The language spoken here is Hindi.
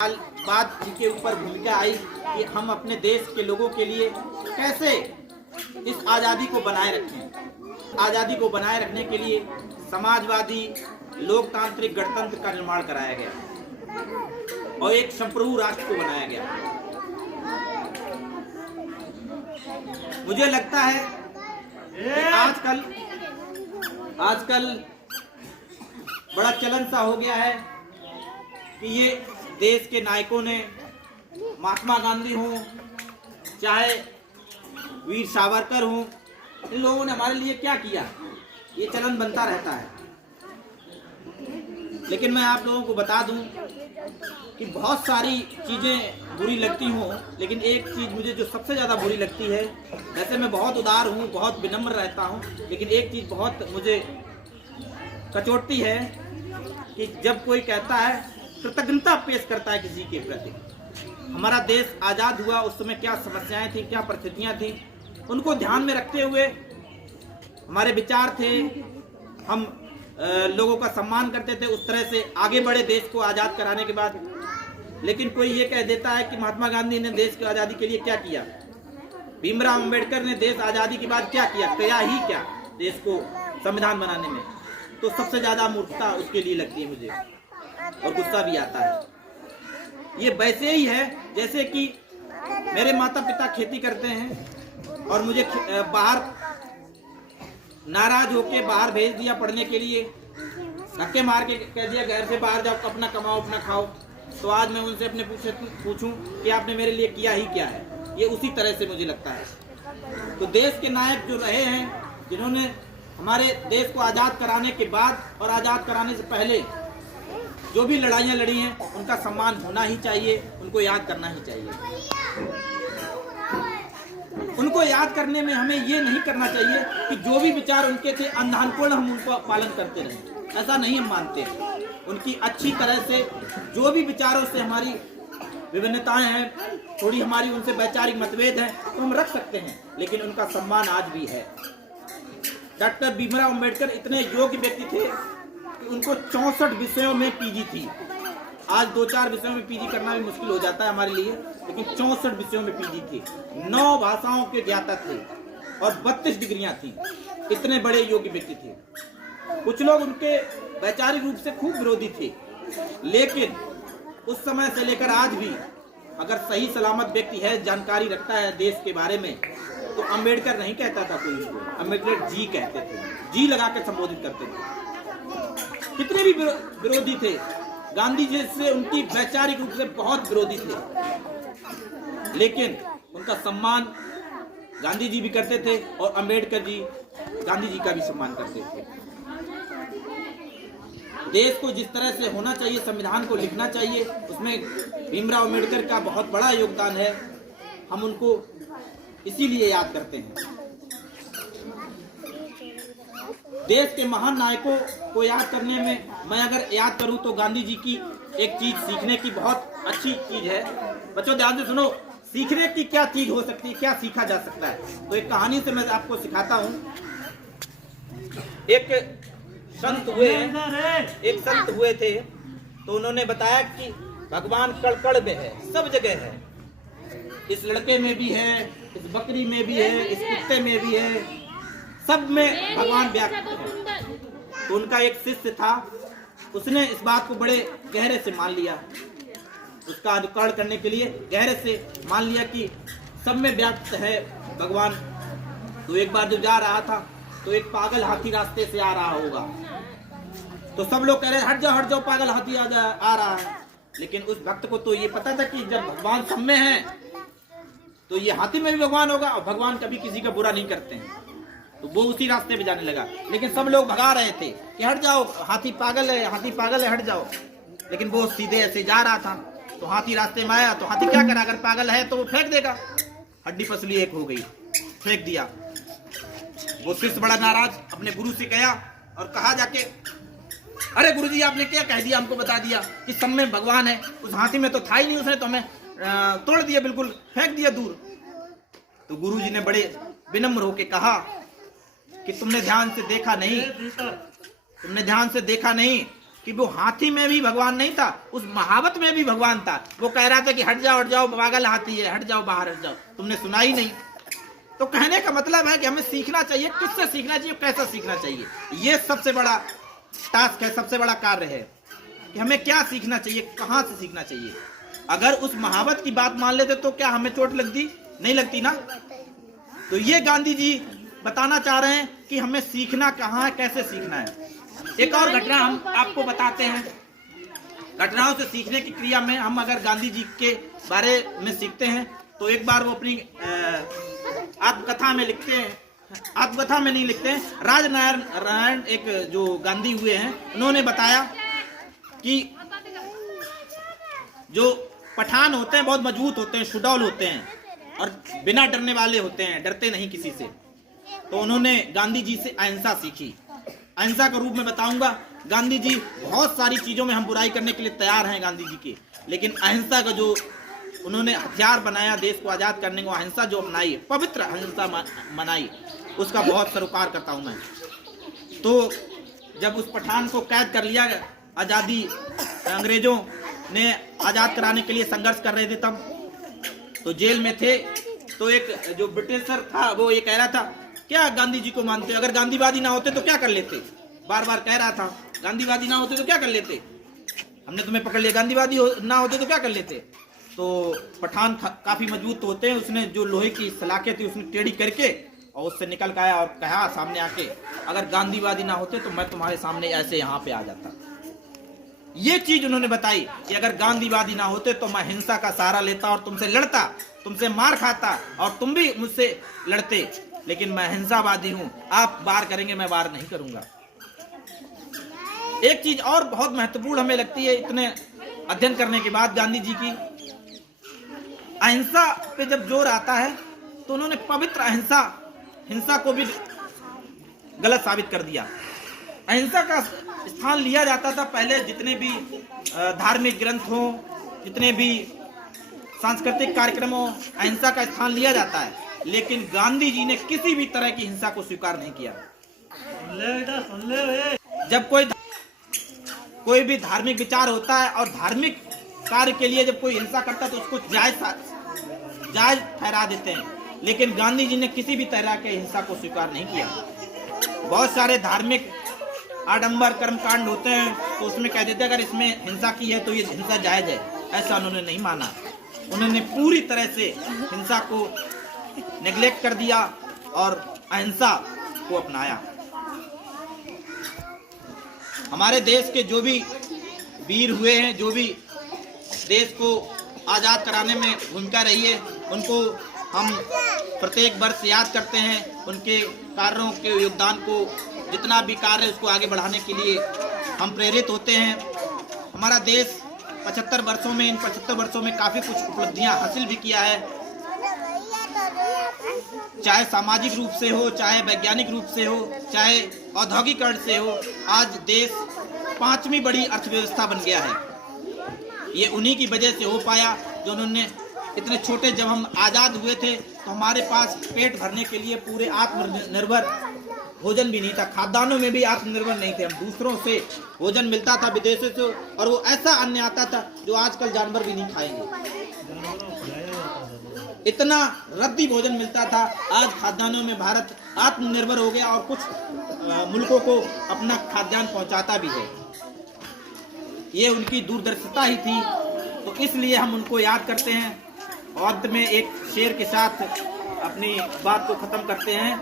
साल बाद इनके ऊपर भूमिका आई कि हम अपने देश के लोगों के लिए कैसे इस आज़ादी को बनाए रखें। आज़ादी को बनाए रखने के लिए समाजवादी लोकतांत्रिक गणतंत्र का निर्माण कराया गया और एक संप्रभु राष्ट्र को बनाया गया। मुझे लगता है कि आजकल बड़ा चलन सा हो गया है कि ये देश के नायकों ने, महात्मा गांधी हों चाहे वीर सावरकर हों, इन लोगों ने हमारे लिए क्या किया, ये चलन बनता रहता है। लेकिन मैं आप लोगों को बता दूं कि बहुत सारी चीज़ें बुरी लगती हों, लेकिन एक चीज़ मुझे जो सबसे ज़्यादा बुरी लगती है, वैसे मैं बहुत उदार हूँ, बहुत विनम्र रहता हूँ, लेकिन एक चीज़ बहुत मुझे कचोटती है कि जब कोई कहता है, कृतज्ञता पेश करता है किसी के प्रति। हमारा देश आज़ाद हुआ उस समय क्या समस्याएं थी, क्या परिस्थितियां थी, उनको ध्यान में रखते हुए हमारे विचार थे। हम लोगों का सम्मान करते थे, उस तरह से आगे बढ़े देश को आज़ाद कराने के बाद। लेकिन कोई ये कह देता है कि महात्मा गांधी ने देश की आज़ादी के लिए क्या किया, भीमराव अंबेडकर ने देश आज़ादी के बाद क्या किया ही क्या देश को संविधान बनाने में, तो सबसे ज़्यादा मूर्खता उसके लिए लगती है मुझे, और गुस्सा भी आता है। ये वैसे ही है जैसे कि मेरे माता पिता खेती करते हैं और मुझे बाहर नाराज होके बाहर भेज दिया पढ़ने के लिए, धक्के मार के कह दिया घर से बाहर जाओ, अपना कमाओ अपना खाओ। तो आज मैं उनसे अपने पूछूं कि आपने मेरे लिए किया ही क्या है, ये उसी तरह से मुझे लगता है। तो देश के नायक जो रहे हैं, जिन्होंने हमारे देश को आज़ाद कराने के बाद और आज़ाद कराने से पहले जो भी लड़ाइयाँ लड़ी हैं, उनका सम्मान होना ही चाहिए, उनको याद करना ही चाहिए। उनको याद करने में हमें ये नहीं करना चाहिए कि जो भी विचार उनके थे अंधानुपूर्ण हम उनको पालन करते रहें, ऐसा नहीं हम मानते। उनकी अच्छी तरह से जो भी विचारों से हमारी विभिन्नताएं हैं, थोड़ी हमारी उनसे वैचारिक मतभेद हैं, तो हम रख सकते हैं, लेकिन उनका सम्मान आज भी है। डॉक्टर भीमराव अंबेडकर इतने योग्य व्यक्ति थे कि उनको 64 विषयों में पीजी थी। आज 2-4 विषयों में पीजी करना भी मुश्किल हो जाता है हमारे लिए, लेकिन 64 विषयों में पीजी थी, 9 भाषाओं के ज्ञाता थे और 32 डिग्रियां थी। इतने बड़े योग्य व्यक्ति थे। कुछ लोग उनके वैचारिक रूप से खूब विरोधी थे, लेकिन उस समय से लेकर आज भी अगर सही सलामत व्यक्ति है, जानकारी रखता है देश के बारे में, तो अंबेडकर नहीं कहता था कोई उसको, अंबेडकर जी कहते थे, जी लगा के संबोधित करते थे। कितने भी विरोधी थे, गांधी जी से उनकी वैचारिक रूप से बहुत विरोधी थे, लेकिन उनका सम्मान गांधी जी भी करते थे और अंबेडकर जी गांधी जी का भी सम्मान करते थे। देश को जिस तरह से होना चाहिए, संविधान को लिखना चाहिए, उसमें भीमराव अंबेडकर का बहुत बड़ा योगदान है। हम उनको इसीलिए याद करते हैं। देश के महान नायकों को याद करने में मैं अगर याद करूं तो गांधी जी की एक चीज सीखने की बहुत अच्छी चीज है। बच्चों ध्यान से सुनो, सीखने की क्या चीज हो सकती है, क्या सीखा जा सकता है। तो एक कहानी से मैं आपको सिखाता हूं। एक संत हुए थे, तो उन्होंने बताया कि भगवान कण में है, सब जगह है, इस लड़के में भी है, इस बकरी में भी है, इस कुत्ते में भी है, सब में भगवान व्याप्त है। तो उनका एक शिष्य था, उसने इस बात को बड़े गहरे से मान लिया, उसका अनुकरण करने के लिए गहरे से मान लिया कि सब में व्याप्त है भगवान। तो एक बार जब जा रहा था तो एक पागल हाथी रास्ते से आ रहा होगा, तो सब लोग कह रहे हट जाओ पागल हाथी आ रहा है। लेकिन उस भक्त को तो ये पता था कि जब भगवान सब में है तो ये हाथी में भी भगवान होगा, और भगवान कभी किसी का बुरा नहीं करते हैं। तो वो उसी रास्ते पे जाने लगा, लेकिन सब लोग भगा रहे थे कि हट जाओ, हाथी पागल है, हट जाओ। लेकिन वो सीधे ऐसे जा रहा था, तो हाथी रास्ते में आया, तो हाथी क्या करा, अगर पागल है तो वो फेंक देगा, हड्डी पसली एक हो गई, फेंक दिया। वो शिष्य बड़ा नाराज अपने गुरु से गया और कहा जाके, अरे गुरुजी आपने क्या कह दिया, हमको बता दिया कि सब में भगवान है, उस हाथी में तो था ही नहीं, उसने तो हमें तोड़ दिया, बिल्कुल फेंक दिया दूर। तो गुरुजी ने बड़े विनम्र होकर कहा कि तुमने ध्यान से देखा नहीं, कि वो हाथी में भी भगवान नहीं था, उस महावत में भी भगवान था। वो कह रहा था कि हट जाओ पागल हाथी है, हट जाओ बाहर, हट जाओ, तुमने सुना ही नहीं। तो कहने का मतलब है कि हमें सीखना चाहिए, किससे सीखना चाहिए, कैसा सीखना चाहिए। ये सबसे बड़ा टास्क है, सबसे बड़ा कार्य है कि हमें क्या सीखना चाहिए, कहाँ से सीखना चाहिए। अगर उस महावत की बात मान लेते तो क्या हमें चोट लगती? नहीं लगती ना। तो ये गांधी जी बताना चाह रहे हैं कि हमें सीखना कहाँ है, कैसे सीखना है। एक और घटना हम आपको बताते हैं। घटनाओं से सीखने की क्रिया में हम अगर गांधी जी के बारे में सीखते हैं तो एक बार वो अपनी आत्मकथा में लिखते हैं, आत्मकथा में नहीं लिखते हैं, राजनारायण एक जो गांधी हुए हैं, उन्होंने बताया कि जो पठान होते हैं बहुत मजबूत होते हैं, सुडौल होते हैं और बिना डरने वाले होते हैं, डरते नहीं किसी से। तो उन्होंने गांधी जी से अहिंसा सीखी। अहिंसा का रूप में बताऊंगा, गांधी जी बहुत सारी चीजों में हम बुराई करने के लिए तैयार हैं गांधी जी के, लेकिन अहिंसा का जो उन्होंने हथियार बनाया देश को आजाद करने को, अहिंसा जो अपनाई, पवित्र अहिंसा मनाई, उसका बहुत सरोकार करता हूं मैं। तो जब उस पठान को कैद कर लिया, आजादी अंग्रेजों ने आजाद कराने के लिए संघर्ष कर रहे थे तब, तो जेल में थे। तो एक जो ब्रिटिशर था वो ये कह रहा था, क्या गांधी जी को मानते हो? अगर गांधीवादी ना होते तो क्या कर लेते? बार बार कह रहा था, गांधीवादी ना होते तो क्या कर लेते? हमने तुम्हें पकड़ लिया, गांधीवादी ना होते तो क्या कर लेते? तो पठान काफी मजबूत होते हैं, उसने जो लोहे की सलाखें थी उसने टेढ़ी करके और उससे निकल के आया और कहा सामने आके, अगर गांधीवादी ना होते तो मैं तुम्हारे सामने ऐसे यहाँ पे आ जाता। ये चीज उन्होंने बताई कि अगर गांधीवादी ना होते तो मैं हिंसा का सहारा लेता और तुमसे लड़ता, तुमसे मार खाता और तुम भी मुझसे लड़ते, लेकिन मैं हिंसावादी हूं, आप वार करेंगे मैं वार नहीं करूंगा। एक चीज और बहुत महत्वपूर्ण हमें लगती है इतने अध्ययन करने के बाद गांधी जी की, अहिंसा पे जब जोर आता है तो उन्होंने पवित्र अहिंसा, हिंसा को भी गलत साबित कर दिया। अहिंसा का स्थान लिया जाता था पहले, जितने भी धार्मिक ग्रंथ हो, जितने भी सांस्कृतिक कार्यक्रम हो, अहिंसा का स्थान लिया जाता है, लेकिन गांधी जी ने किसी भी तरह की हिंसा को स्वीकार नहीं किया। जब कोई भी धार्मिक विचार होता है और धार्मिक कार्य के लिए जब कोई हिंसा करता है तो उसको जायज ठहरा देते हैं, लेकिन गांधी जी ने किसी भी तरह के हिंसा को स्वीकार नहीं किया। बहुत सारे धार्मिक आडंबर कर्मकांड होते हैं तो उसमें कह देते हैं अगर इसमें हिंसा की है तो ये हिंसा जायज है, ऐसा उन्होंने नहीं माना। उन्होंने पूरी तरह से हिंसा को नेग्लेक्ट कर दिया और अहिंसा को अपनाया। हमारे देश के जो भी वीर हुए हैं, जो भी देश को आजाद कराने में भूमिका रही है, उनको हम प्रत्येक वर्ष याद करते हैं। उनके कार्यों के योगदान को, जितना भी कार्य है उसको आगे बढ़ाने के लिए हम प्रेरित होते हैं। हमारा देश 75 वर्षों में, इन 75 वर्षों में काफ़ी कुछ उपलब्धियां हासिल भी किया है, चाहे सामाजिक रूप से हो, चाहे वैज्ञानिक रूप से हो, चाहे औद्योगिकरण से हो। आज देश 5वीं बड़ी अर्थव्यवस्था बन गया है। ये उन्हीं की वजह से हो पाया जो उन्होंने इतने छोटे, जब हम आज़ाद हुए थे तो हमारे पास पेट भरने के लिए पूरे आत्मनिर्भर भोजन भी नहीं था, खाद्यान्नों में भी आत्मनिर्भर नहीं थे। हम दूसरों से भोजन मिलता था विदेशों से, और वो ऐसा अन्न आता था जो आजकल जानवर भी नहीं खाएंगे। इतना रद्दी भोजन मिलता था। आज खाद्यान्नों में भारत आत्मनिर्भर हो गया और कुछ मुल्कों को अपना खाद्यान्न पहुंचाता भी है। ये उनकी दूरदर्शिता ही थी, तो इसलिए हम उनको याद करते हैं। और अंत में एक शेर के साथ अपनी बात को खत्म करते हैं।